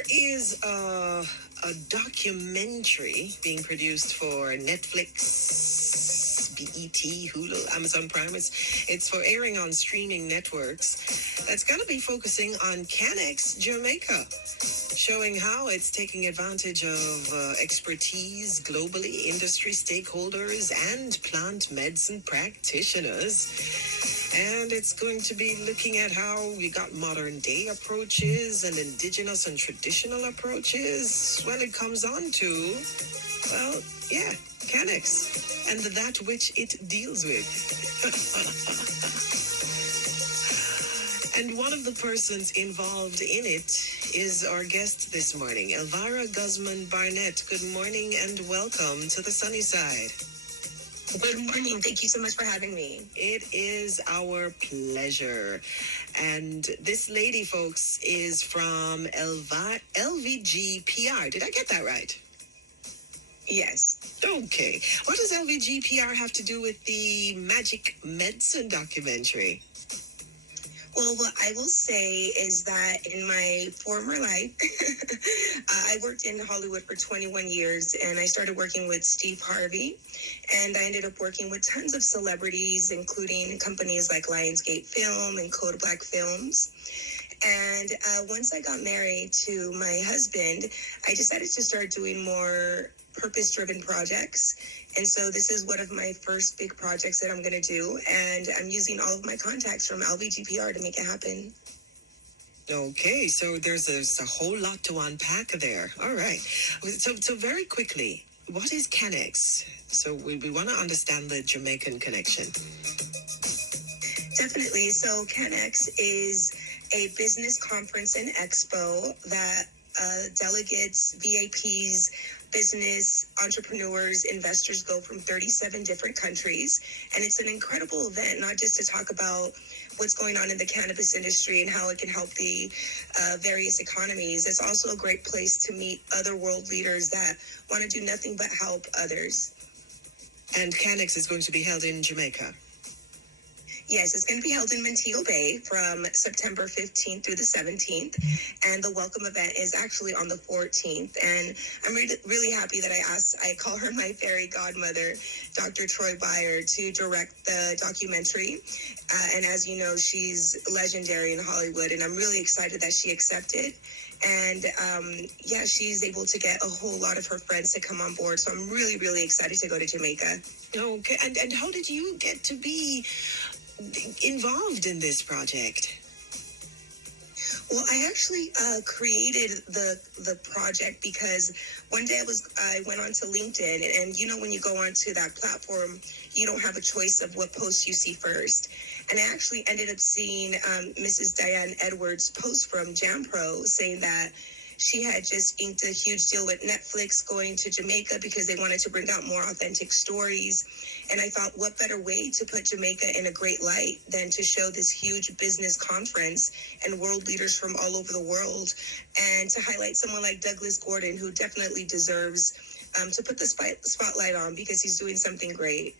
There is a documentary being produced for Netflix, BET, Hulu, Amazon Prime. It's for airing on streaming networks. That's going to be focusing on Canex, Jamaica, showing how it's taking advantage of expertise globally, industry stakeholders, and plant medicine practitioners. And it's going to be looking at how we got modern day approaches and indigenous and traditional approaches when it comes on to, well, yeah, Canex and that which it deals with. And one of the persons involved in it is our guest this morning, Elvira Guzman-Barnett. Good morning and welcome to the sunny side. Good morning. Thank you so much for having me. It is our pleasure. And this lady, folks, is from LVGPR. Did I get that right? Yes. Okay. What does LVGPR have to do with the Magic Medicine documentary? Well, what I will say is that in my former life, I worked in Hollywood for 21 years, and I started working with Steve Harvey, and I ended up working with tons of celebrities, including companies like Lionsgate Film and Code Black Films. And once I got married to my husband, I decided to start doing more purpose-driven projects. And so this is one of my first big projects that I'm going to do. And I'm using all of my contacts from LVGPR to make it happen. Okay, so there's a whole lot to unpack there. All right. So very quickly, what is Canex? So we want to understand the Jamaican connection. Definitely. So Canex is a business conference and expo that delegates, VIPs, business, entrepreneurs, investors go from 37 different countries. And it's an incredible event, not just to talk about what's going on in the cannabis industry and how it can help the various economies. It's also a great place to meet other world leaders that want to do nothing but help others. And Canex is going to be held in Jamaica. Yes, it's going to be held in Montego Bay from September 15th through the 17th. And the welcome event is actually on the 14th. And I'm really happy that I call her my fairy godmother, Dr. Troy Byer, to direct the documentary. And as you know, she's legendary in Hollywood. And I'm really excited that she accepted. And she's able to get a whole lot of her friends to come on board. So I'm really, really excited to go to Jamaica. Okay. And how did you get to be involved in this project? Well, I actually created the project because one day I went onto LinkedIn, and you know, when you go onto that platform, you don't have a choice of what posts you see first. And I actually ended up seeing Mrs. Diane Edwards' post from JamPro saying that she had just inked a huge deal with Netflix going to Jamaica because they wanted to bring out more authentic stories. And I thought, what better way to put Jamaica in a great light than to show this huge business conference and world leaders from all over the world, and to highlight someone like Douglas Gordon, who definitely deserves to put the spotlight on because he's doing something great.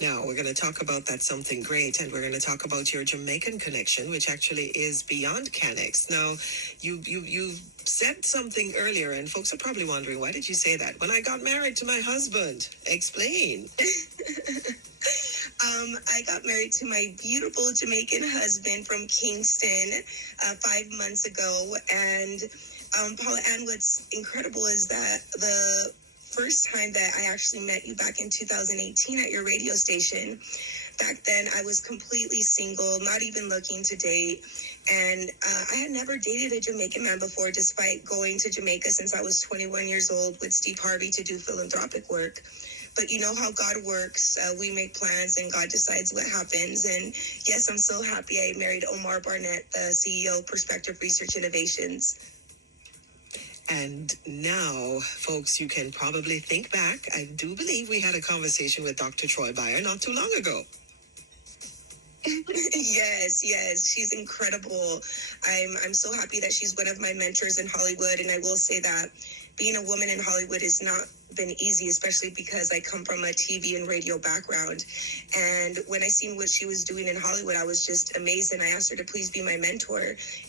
Now, we're going to talk about that something great, and we're going to talk about your Jamaican connection, which actually is beyond Canex. Now, you said something earlier, and folks are probably wondering, why did you say that? When I got married to my husband. Explain. I got married to my beautiful Jamaican husband from Kingston 5 months ago, and Paula Ann, what's incredible is that the first time that I actually met you back in 2018 at your radio station, back then I was completely single, not even looking to date. And I had never dated a Jamaican man before, despite going to Jamaica since I was 21 years old with Steve Harvey to do philanthropic work. But you know how God works. We make plans and God decides what happens. And yes, I'm so happy I married Omar Barnett, the CEO of Perspective Research Innovations. And now, folks, you can probably think back. I do believe we had a conversation with Dr. Troy Byer not too long ago. Yes, she's incredible. I'm so happy that she's one of my mentors in Hollywood, and I will say that being a woman in Hollywood has not been easy, especially because I come from a TV and radio background. And when I seen what she was doing in Hollywood, I was just amazed. And I asked her to please be my mentor,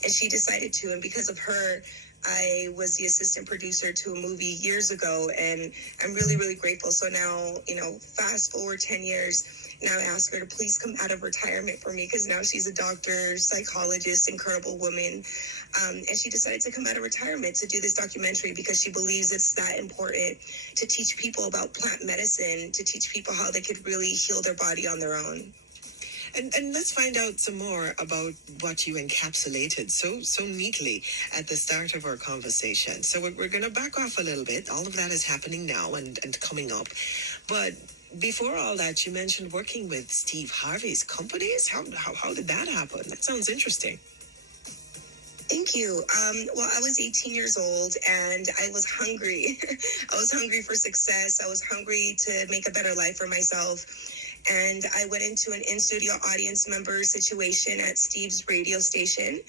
and she decided to. And because of her, I was the assistant producer to a movie years ago, and I'm really, really grateful. So now, fast forward 10 years, now I ask her to please come out of retirement for me, because now she's a doctor, psychologist, incredible woman. And she decided to come out of retirement to do this documentary because she believes it's that important to teach people about plant medicine, to teach people how they could really heal their body on their own. And let's find out some more about what you encapsulated so neatly at the start of our conversation. So we're going to back off a little bit. All of that is happening now and coming up. But before all that, you mentioned working with Steve Harvey's companies. How did that happen? That sounds interesting. Thank you. Well, I was 18 years old and I was hungry. I was hungry for success. I was hungry to make a better life for myself. And I went into an in-studio audience member situation at Steve's radio station,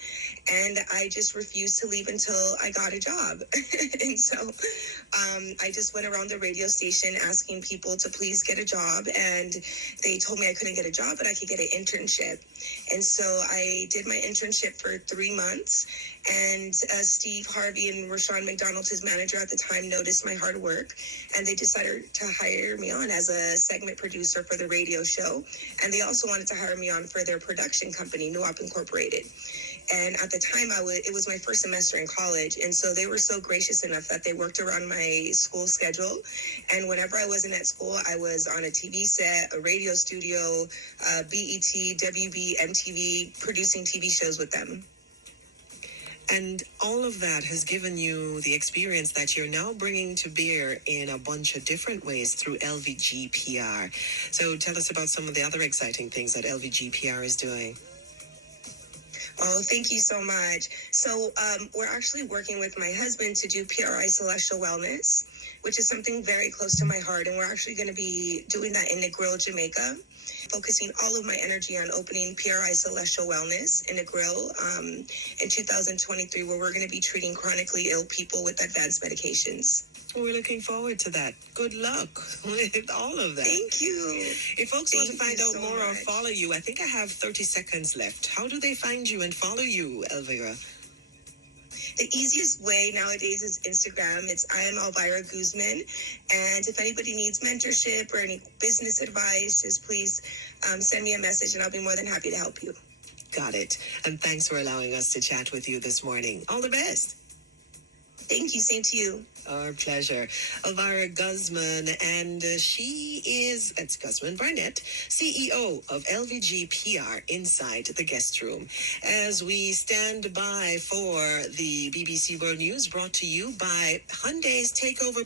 and I just refused to leave until I got a job. And so I just went around the radio station asking people to please get a job, and they told me I couldn't get a job, but I could get an internship. And so I did my internship for 3 months, and Steve Harvey and Rashawn McDonald, his manager at the time, noticed my hard work, and they decided to hire me on as a segment producer for the radio show. And they also wanted to hire me on for their production company, New Up Incorporated. And at the time, it was my first semester in college. And so they were so gracious enough that they worked around my school schedule. And whenever I wasn't at school, I was on a TV set, a radio studio, BET, WB, MTV, producing TV shows with them. And all of that has given you the experience that you're now bringing to bear in a bunch of different ways through LVG PR. So tell us about some of the other exciting things that LVG PR is doing. Oh, thank you so much. So we're actually working with my husband to do PRI Celestial Wellness, which is something very close to my heart. And we're actually going to be doing that in Negril, Jamaica, focusing all of my energy on opening PRI Celestial Wellness in Negril in 2023, where we're going to be treating chronically ill people with advanced medications. We're looking forward to that. Good luck with all of that. Thank you. If folks want to find out more or follow you, I think I have 30 seconds left. How do they find you and follow you, Elvira? The easiest way nowadays is Instagram. I am Elvira Guzman. And if anybody needs mentorship or any business advice, just please send me a message and I'll be more than happy to help you. Got it. And thanks for allowing us to chat with you this morning. All the best. Thank you. Same to you. Our pleasure. Elvira Guzman, and it's Guzman-Barnett, CEO of LVG PR inside the guest room. As we stand by for the BBC World News, brought to you by Hyundai's Takeover